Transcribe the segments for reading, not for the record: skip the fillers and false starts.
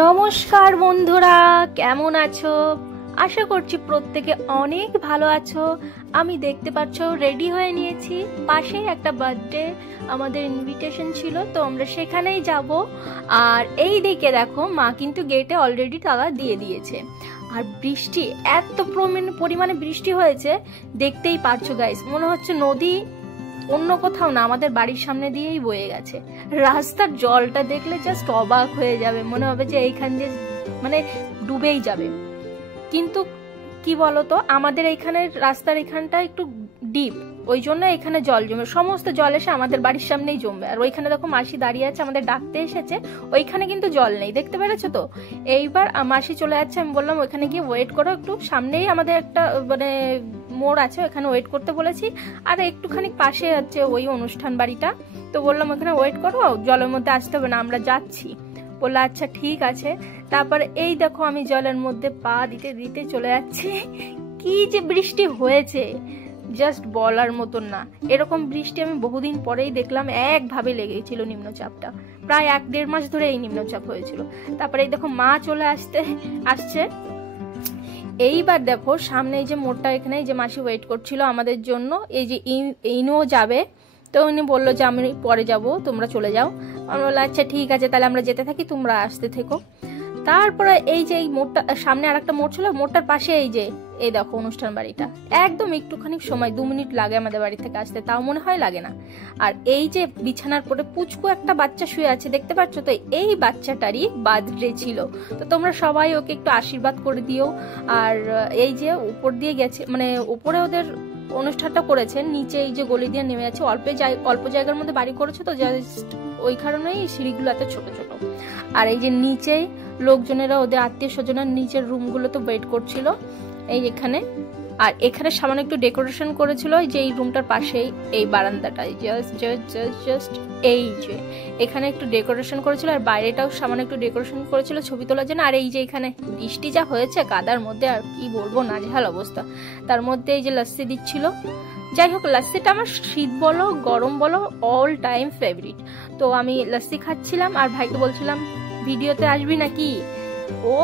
নমস্কার বন্ধুরা, কেমন আছো? আশা করছি প্রত্যেকে অনেক ভালো আছো। আমি দেখতে পাচ্ছ রেডি হয়ে নিয়েছি, পাশেই একটা বার্থডে আমাদের ইনভিটেশন ছিল, তো আমরা সেখানেই যাব। আর এই দিকে দেখো মা কিন্তু গেটে অলরেডি তালা দিয়ে দিয়েছে। আর বৃষ্টি, এত পরিমাণে বৃষ্টি হয়েছে দেখতেই পারছো গাইস, মনে হচ্ছে নদী অন্য কোথাও না, আমাদের বাড়ির সামনে দিয়েই বয়ে গেছে। রাস্তার জলটা দেখলে জাস্ট অবাক হয়ে যাবে, মনে হবে যে এইখান দিয়ে মানে ডুবেই যাবে। কিন্তু কি বলতো, আমাদের এইখানের রাস্তার এখানটা একটু ডিপ, ওই জন্য এখানে জল জমে, সমস্ত জল এসে আমাদের বাড়ির সামনেই জমবে। আর ওইখানে দেখো মাসি দাঁড়িয়ে আছে, আমাদের ডাকতে এসেছে, ওইখানে কিন্তু জল নেই, দেখতে পেরেছো তো। এইবার মাসি চলে যাচ্ছে, আমি বললাম ওইখানে গিয়ে ওয়েট করো একটু, সামনেই আমাদের একটা মানে মোড় আছে, ওখানে ওয়েট করতে বলেছি। আর একটুখানি পাশে আছে ওই অনুষ্ঠান বাড়িটা, তো বললাম ওখানে ওয়েট করো, জলের মধ্যে আসতে হবে না, আমরা যাচ্ছি। বললো আচ্ছা ঠিক আছে। তারপরে এই দেখো আমি জলের মধ্যে পা দিতে দিতে চলে যাচ্ছি। কি যে বৃষ্টি হয়েছে জাস্ট বলার মতন না। এরকম বৃষ্টি আমি বহুদিন পরেই দেখলাম, একভাবে লেগেছিল নিম্নচাপটা, প্রায় 1-1.5 মাস ধরে এই নিম্নচাপ হয়েছিল। তারপরে এই দেখো মা চলে আসছে। এইবার দেখো সামনে এই যে মোড়টা, এখানে যে মাসি ওয়েট করছিল আমাদের জন্য, এই যে ইনুও যাবে, তো উনি বললো যে আমি পরে যাব, তোমরা চলে যাও। আমি বললাম আচ্ছা ঠিক আছে, তাহলে আমরা যেতে থাকি, তোমরা আসতে থেকো। তারপরে এই যে এই মোড়টা, সামনে আর একটা মোড় ছিল, মোড়টার পাশে এই দেখো অনুষ্ঠান বাড়িটা, একদম একটুখানি সময় 2 মিনিট লাগে আমাদের বাড়ি থেকে আসতে, তাও মনে হয় লাগে না। আর এই যে বিছানার পরে পুচকু একটা বাচ্চা শুয়ে আছে, দেখতে পাচ্ছ তো, এই বাচ্চাটারই বার্থডে ছিল। তো তোমরা সবাই ওকে একটু আশীর্বাদ করে দিও। আর এই যে উপর দিয়ে গেছে, মানে উপরে ওদের অনুষ্ঠানটা করেছে, নিচে এই যে গলি দিয়ে নেমে যাচ্ছে, অল্প জায়গার মধ্যে বাড়ি করেছে, তো জাস্ট ওই কারণেই সিঁড়িগুলো এত ছোট ছোট। আর এই যে নিচেই লোকজনেরা, ওদের আত্মীয় স্বজনের নিচের রুমগুলো তো ওয়েট করছিল এই এখানে। আর এখানে সামান্য একটু ডেকোরেশন করেছিল, যে এই রুমটার পাশেই এই বারান্দাটায় জাস্ট এই যে এখানে একটু ডেকোরেশন করেছিল, আর বাইরেটাও সামান্য একটু ডেকোরেশন করেছিল ছবি তোলার জন্য। আর এই যে এখানে বৃষ্টি যা হয়েছে কাদার মধ্যে, আর কি বলবো, নাজেহাল অবস্থা। তার মধ্যে এই যে লস্যি দিচ্ছিল। যাই হোক, লস্যিটা আমার শীত বলো গরম বলো অল টাইম ফেভারিট। তো আমি লস্যি খাচ্ছিলাম, আর ভাইকে বলছিলাম ভিডিওতে আসবি নাকি। ও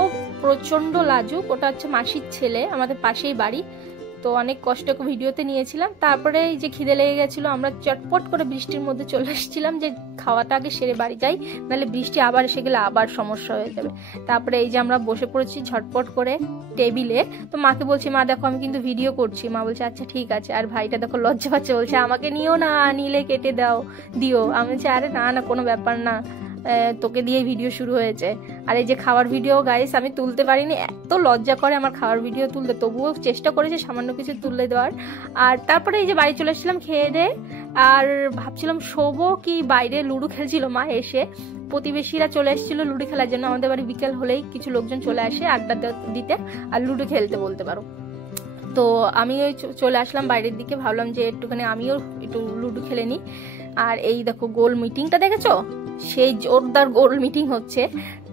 প্রচন্ড লাজুক, ওটা হচ্ছে মাসির ছেলে, আমাদের পাশেই বাড়ি, তো অনেক কষ্ট করে ভিডিওতে নিয়েছিলাম। তারপরে এই যে খিদে লেগে গেছিল, আমরা চটপট করে বৃষ্টির মধ্যে চলে এসেছিলাম, যে খাওয়াটা আগে সেরে বাড়ি যাই, নাহলে বৃষ্টি আবার এসে গেলে আবার সমস্যা হয়ে যাবে। তারপরে এই যে আমরা বসে পড়েছি ঝটপট করে টেবিলে। তো মাকে বলছি, মা দেখো আমি কিন্তু ভিডিও করছি। মা বলছে আচ্ছা ঠিক আছে। আর ভাইটা দেখো লজ্জা পাচ্ছে, বলছে আমাকে নিও না, নিলে কেটে দিও। আমি বলছি আরে না না, কোনো ব্যাপার না, তোকে দিয়ে ভিডিও শুরু হয়েছে। আর এই যে খাওয়ার ভিডিও গাইস আমি তুলতে পারিনি, এত লজ্জা করে আমার খাওয়ার ভিডিও তুলতে, তবুও চেষ্টা করেছি সামান্য কিছু তুলে দেওয়ার। আর তারপরে এই যে বাড়ি চলে এসেছিলাম খেয়ে দিয়ে, আর ভাবছিলাম শোবো কি বাইরে লুডো খেলছিল মা, এসে প্রতিবেশীরা চলে এসেছিল লুডো খেলার জন্য। আমাদের বাড়ি বিকেল হলেই কিছু লোকজন চলে আসে আড্ডা দিতে আর লুডো খেলতে বলতে পারো। তো আমি ওই চলে আসলাম বাইরের দিকে, ভাবলাম যে একটুখানি আমিও একটু লুডো খেলে নিই। আর এই দেখো গোল মিটিংটা দেখেছো, সেই জোরদার গোল মিটিং হচ্ছে।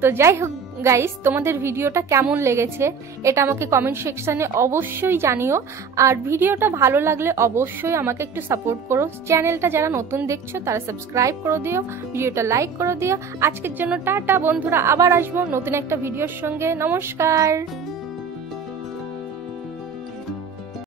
তো যাই হোক গাইস, তোমাদের ভিডিওটা কেমন লেগেছে এটা আমাকে কমেন্ট সেকশনে অবশ্যই জানিও। আর ভিডিওটা ভালো লাগলে অবশ্যই আমাকে একটু সাপোর্ট করো। চ্যানেলটা যারা নতুন দেখছো তারা সাবস্ক্রাইব করে দিও, ভিডিওটা লাইক করে দিও। আজকের জন্য টাটা বন্ধুরা, আবার আসবো নতুন একটা ভিডিওর সঙ্গে। নমস্কার।